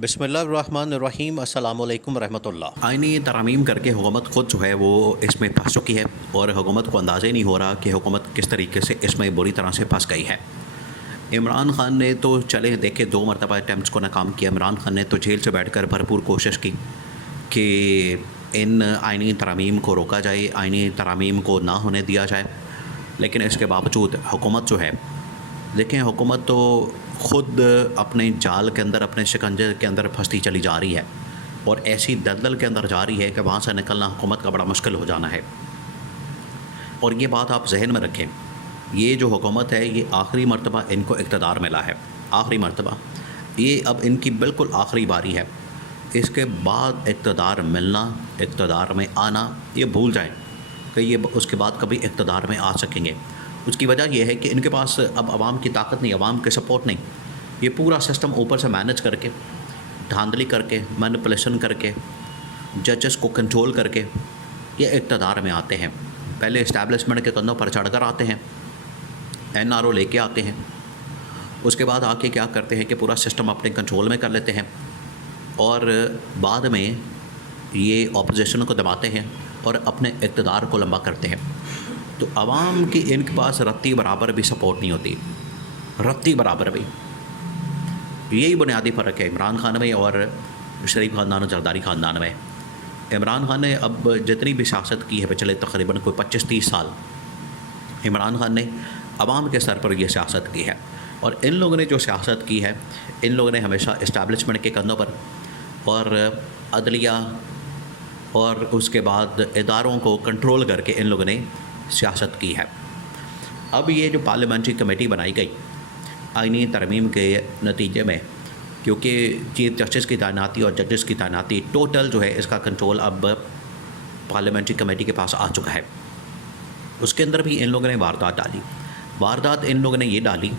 بسم اللہ الرحمن الرحیم، السلام علیکم ورحمۃ اللہ۔ آئینی ترامیم کر کے حکومت خود جو ہے وہ اس میں پھنس چکی ہے اور حکومت کو اندازہ ہی نہیں ہو رہا کہ حکومت کس طریقے سے اس میں بری طرح سے پھنس گئی ہے۔ عمران خان نے تو چلے دیکھے 2 مرتبہ اٹیمپٹس کو ناکام کیا۔ عمران خان نے تو جیل سے بیٹھ کر بھرپور کوشش کی کہ ان آئینی ترامیم کو روکا جائے، آئینی ترامیم کو نہ ہونے دیا جائے، لیکن اس کے باوجود حکومت جو ہے، دیکھیں حکومت تو خود اپنے جال کے اندر، اپنے شکنجے کے اندر پھنستی چلی جا رہی ہے اور ایسی دلدل کے اندر جا رہی ہے کہ وہاں سے نکلنا حکومت کا بڑا مشکل ہو جانا ہے۔ اور یہ بات آپ ذہن میں رکھیں، یہ جو حکومت ہے یہ آخری مرتبہ ان کو اقتدار ملا ہے، آخری مرتبہ، یہ اب ان کی بالکل آخری باری ہے۔ اس کے بعد اقتدار ملنا، اقتدار میں آنا، یہ بھول جائیں کہ یہ اس کے بعد کبھی اقتدار میں آ سکیں گے۔ اس کی وجہ یہ ہے کہ ان کے پاس اب عوام کی طاقت نہیں، عوام کے سپورٹ نہیں۔ یہ پورا سسٹم اوپر سے مینج کر کے، دھاندلی کر کے، مینپولیشن کر کے، ججز کو کنٹرول کر کے یہ اقتدار میں آتے ہیں۔ پہلے اسٹیبلشمنٹ کے کندھوں پر چڑھ کر آتے ہیں، NRO لے کے آتے ہیں، اس کے بعد آ کے کیا کرتے ہیں کہ پورا سسٹم اپنے کنٹرول میں کر لیتے ہیں اور بعد میں یہ اپوزیشن کو دباتے ہیں اور اپنے اقتدار کو لمبا کرتے ہیں۔ تو عوام کی ان کے پاس رتی برابر بھی سپورٹ نہیں ہوتی، رتی برابر بھی۔ یہی بنیادی فرق ہے عمران خان میں اور شریف خاندان اور زرداری خاندان میں۔ عمران خان نے اب جتنی بھی سیاست کی ہے پچھلے تقریباً کوئی 25-30 سال، عمران خان نے عوام کے سر پر یہ سیاست کی ہے، اور ان لوگوں نے جو سیاست کی ہے، ان لوگوں نے ہمیشہ اسٹیبلشمنٹ کے کندھوں پر اور عدلیہ اور اس کے بعد اداروں کو کنٹرول کر کے ان لوگوں نے سیاست کی ہے۔ اب یہ جو پارلیمنٹری کمیٹی بنائی گئی آئینی ترمیم کے نتیجے میں، کیونکہ چیف جسٹس کی تعیناتی اور ججز کی تعیناتی ٹوٹل جو ہے اس کا کنٹرول اب پارلیمنٹری کمیٹی کے پاس آ چکا ہے، اس کے اندر بھی ان لوگوں نے واردات ڈالی۔ واردات ان لوگوں نے یہ ڈالی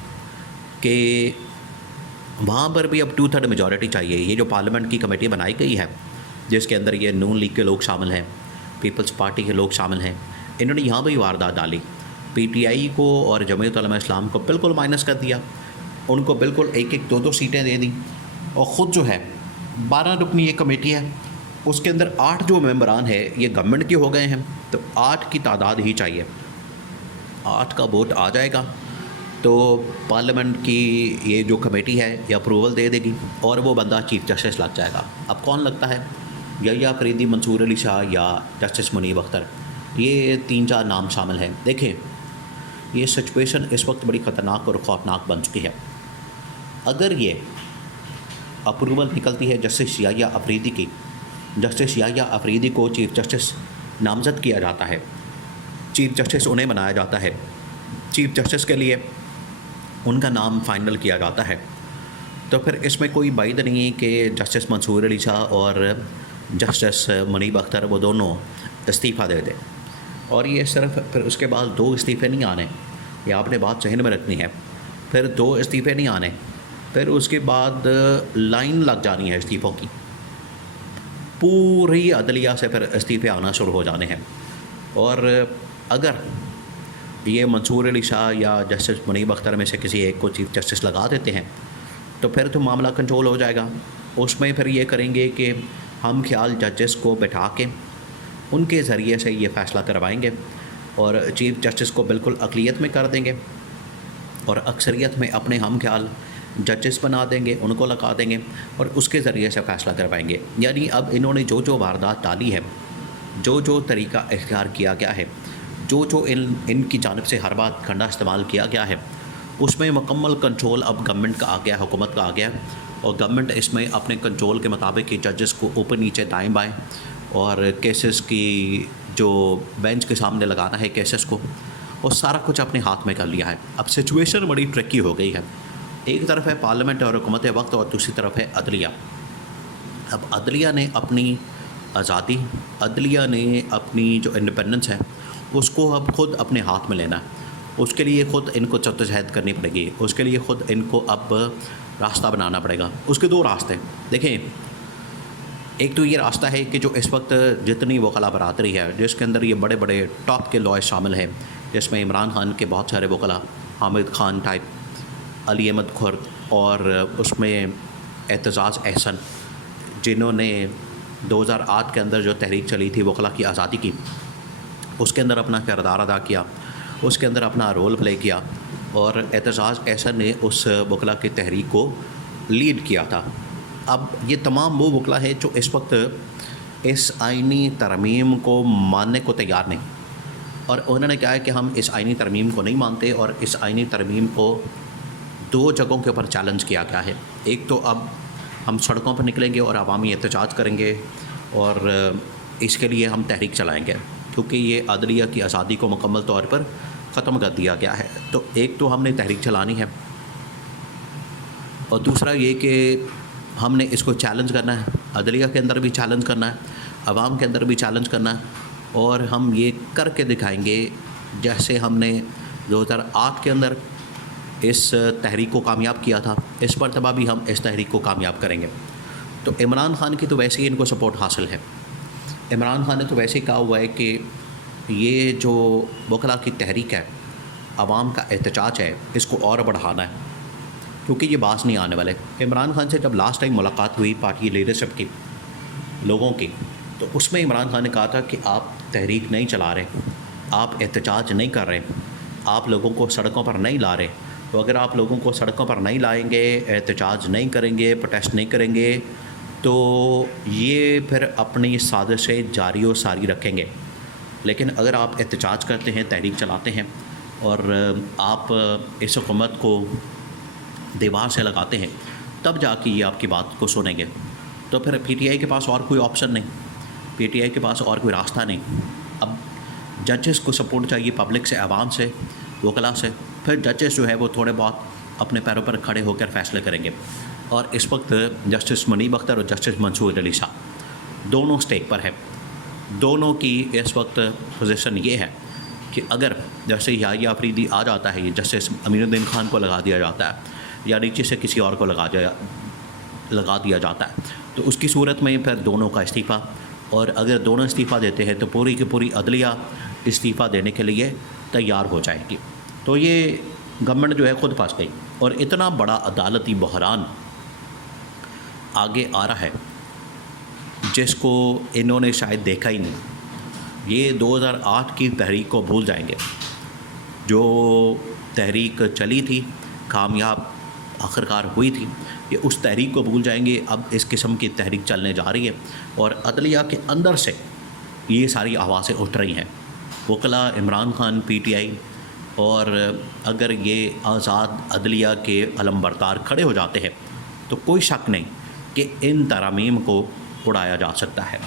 کہ وہاں پر بھی اب 2/3 میجورٹی چاہیے۔ یہ جو پارلیمنٹ کی کمیٹی بنائی گئی ہے جس کے اندر یہ نون لیگ کے لوگ شامل ہیں، پیپلز پارٹی کے لوگ شامل ہیں، انہوں نے یہاں بھی واردات ڈالی۔ PTI کو اور جمعیت علماء اسلام کو بالکل مائنس کر دیا، ان کو بالکل 1-2 سیٹیں دے دیں، اور خود جو ہے 12 رکنی یہ کمیٹی ہے، اس کے اندر 8 جو ممبران ہیں یہ گورنمنٹ کے ہو گئے ہیں، تو 8 کی تعداد ہی چاہیے، 8 کا ووٹ آ جائے گا تو پارلیمنٹ کی یہ جو کمیٹی ہے یہ اپروول دے دے گی اور وہ بندہ چیف جسٹس لگ جائے گا۔ اب کون لگتا ہے؟ یا فریدی، منصور علی شاہ یا جسٹس منیب اختر، یہ 3-4 نام شامل ہیں۔ دیکھیں یہ سچویشن اس وقت بڑی خطرناک اور خوفناک بن چکی ہے۔ اگر یہ اپروول نکلتی ہے جسٹس یحییٰ افریدی کی، جسٹس یحییٰ افریدی کو چیف جسٹس نامزد کیا جاتا ہے، چیف جسٹس انہیں بنایا جاتا ہے، چیف جسٹس کے لیے ان کا نام فائنل کیا جاتا ہے، تو پھر اس میں کوئی بعید نہیں کہ جسٹس منصور علی شاہ اور جسٹس منیب اختر وہ دونوں استعفیٰ دے دیں۔ اور یہ صرف پھر اس کے بعد 2 استعفے نہیں آنے، یہ آپ نے بات ذہن میں رکھنی ہے، پھر 2 استعفے نہیں آنے، پھر اس کے بعد لائن لگ جانی ہے استعفوں کی، پوری عدلیہ سے پھر استعفے آنا شروع ہو جانے ہیں۔ اور اگر یہ منصور علی شاہ یا جسٹس منیب اختر میں سے کسی ایک کو چیف جسٹس لگا دیتے ہیں تو پھر تو معاملہ کنٹرول ہو جائے گا۔ اس میں پھر یہ کریں گے کہ ہم خیال ججز کو بٹھا کے ان کے ذریعے سے یہ فیصلہ کروائیں گے اور چیف جسٹس کو بالکل اقلیت میں کر دیں گے اور اکثریت میں اپنے ہم خیال ججز بنا دیں گے، ان کو لگا دیں گے اور اس کے ذریعے سے فیصلہ کروائیں گے۔ یعنی اب انہوں نے جو واردات ڈالی ہے، جو طریقہ اختیار کیا گیا ہے، جو ان کی جانب سے ہر بات کھنڈا استعمال کیا گیا ہے، اس میں مکمل کنٹرول اب گورنمنٹ کا آ گیا، حکومت کا آ گیا، اور گورنمنٹ اس میں اپنے کنٹرول کے مطابق ججز کو اوپر نیچے دائیں بائیں اور کیسز کی جو بینچ کے سامنے لگانا ہے کیسز کو، اور سارا کچھ اپنے ہاتھ میں کر لیا ہے۔ اب سچویشن بڑی ٹرکی ہو گئی ہے، ایک طرف ہے پارلیمنٹ اور حکومت وقت اور دوسری طرف ہے عدلیہ۔ اب عدلیہ نے اپنی آزادی، عدلیہ نے اپنی جو انڈیپینڈنس ہے اس کو اب خود اپنے ہاتھ میں لینا ہے، اس کے لیے خود ان کو جدوجہد کرنی پڑے گی، اس کے لیے خود ان کو اب راستہ بنانا پڑے گا۔ اس کے 2 راستے دیکھیں، ایک تو یہ راستہ ہے کہ جو اس وقت جتنی وکلاء برادری ہے جس کے اندر یہ بڑے بڑے ٹاپ کے لائر شامل ہیں، جس میں عمران خان کے بہت سارے وکلاء، حامد خان ٹائپ، علی احمد خرد، اور اس میں اعتزاز احسن، جنہوں نے 2008 کے اندر جو تحریک چلی تھی وکلا کی آزادی کی، اس کے اندر اپنا کردار ادا کیا، اس کے اندر اپنا رول پلے کیا، اور اعتزاز احسن نے اس وکلا کی تحریک کو لیڈ کیا تھا۔ اب یہ تمام وہ وکلا ہیں جو اس وقت اس آئینی ترمیم کو ماننے کو تیار نہیں، اور انہوں نے کہا ہے کہ ہم اس آئینی ترمیم کو نہیں مانتے، اور اس آئینی ترمیم کو 2 جگہوں کے اوپر چیلنج کیا گیا ہے۔ ایک تو اب ہم سڑکوں پر نکلیں گے اور عوامی احتجاج کریں گے، اور اس کے لیے ہم تحریک چلائیں گے، کیونکہ یہ عدلیہ کی آزادی کو مکمل طور پر ختم کر دیا گیا ہے۔ تو ایک تو ہم نے تحریک چلانی ہے، اور دوسرا یہ کہ ہم نے اس کو چیلنج کرنا ہے، عدلیہ کے اندر بھی چیلنج کرنا ہے، عوام کے اندر بھی چیلنج کرنا ہے، اور ہم یہ کر کے دکھائیں گے جیسے ہم نے 2008 کے اندر اس تحریک کو کامیاب کیا تھا، اس مرتبہ بھی ہم اس تحریک کو کامیاب کریں گے۔ تو عمران خان کی تو ویسے ہی ان کو سپورٹ حاصل ہے۔ عمران خان نے تو ویسے ہی کہا ہوا ہے کہ یہ جو وکلا کی تحریک ہے، عوام کا احتجاج ہے، اس کو اور بڑھانا ہے، کیونکہ یہ باز نہیں آنے والے۔ عمران خان سے جب لاسٹ ٹائم ملاقات ہوئی پارٹی لیڈرشپ کی، لوگوں کی، تو اس میں عمران خان نے کہا تھا کہ آپ تحریک نہیں چلا رہے، آپ احتجاج نہیں کر رہے، آپ لوگوں کو سڑکوں پر نہیں لا رہے۔ تو اگر آپ لوگوں کو سڑکوں پر نہیں لائیں گے، احتجاج نہیں کریں گے، پروٹیسٹ نہیں کریں گے، تو یہ پھر اپنی سازشیں جاری و ساری رکھیں گے۔ لیکن اگر آپ احتجاج کرتے ہیں، تحریک چلاتے ہیں، اور آپ اس حکومت کو دیوار سے لگاتے ہیں، تب جا کے یہ آپ کی بات کو سنیں گے۔ تو پھر پی ٹی آئی کے پاس اور کوئی آپشن نہیں، پی ٹی آئی کے پاس اور کوئی راستہ نہیں۔ اب ججز کو سپورٹ چاہیے پبلک سے، عوام سے، وکلا سے، پھر ججز جو ہے وہ تھوڑے بہت اپنے پیروں پر کھڑے ہو کر فیصلے کریں گے۔ اور اس وقت جسٹس منیب اختر اور جسٹس منصور علی صاحب دونوں سٹیک پر ہے۔ دونوں کی اس وقت پوزیشن یہ ہے کہ اگر جیسے یحییٰ آفریدی آ جاتا ہے، یہ جسٹس امین الدین خان کو لگا دیا جاتا ہے، یا نیچے سے کسی اور کو لگا دیا جاتا ہے، تو اس کی صورت میں پھر دونوں کا استعفیٰ، اور اگر دونوں استعفیٰ دیتے ہیں تو پوری کی پوری عدلیہ استعفیٰ دینے کے لیے تیار ہو جائے گی۔ تو یہ گورنمنٹ جو ہے خود پھنس گئی، اور اتنا بڑا عدالتی بحران آگے آ رہا ہے جس کو انہوں نے شاید دیکھا ہی نہیں۔ یہ 2008 کی تحریک کو بھول جائیں گے، جو تحریک چلی تھی، کامیاب آخرکار ہوئی تھی، یہ اس تحریک کو بھول جائیں گے۔ اب اس قسم کی تحریک چلنے جا رہی ہے، اور عدلیہ کے اندر سے یہ ساری آوازیں اٹھ رہی ہیں، وکلا، Imran Khan, P T I, اور اگر یہ آزاد عدلیہ کے علمبردار کھڑے ہو جاتے ہیں تو کوئی شک نہیں کہ ان ترامیم کو اڑایا جا سکتا ہے۔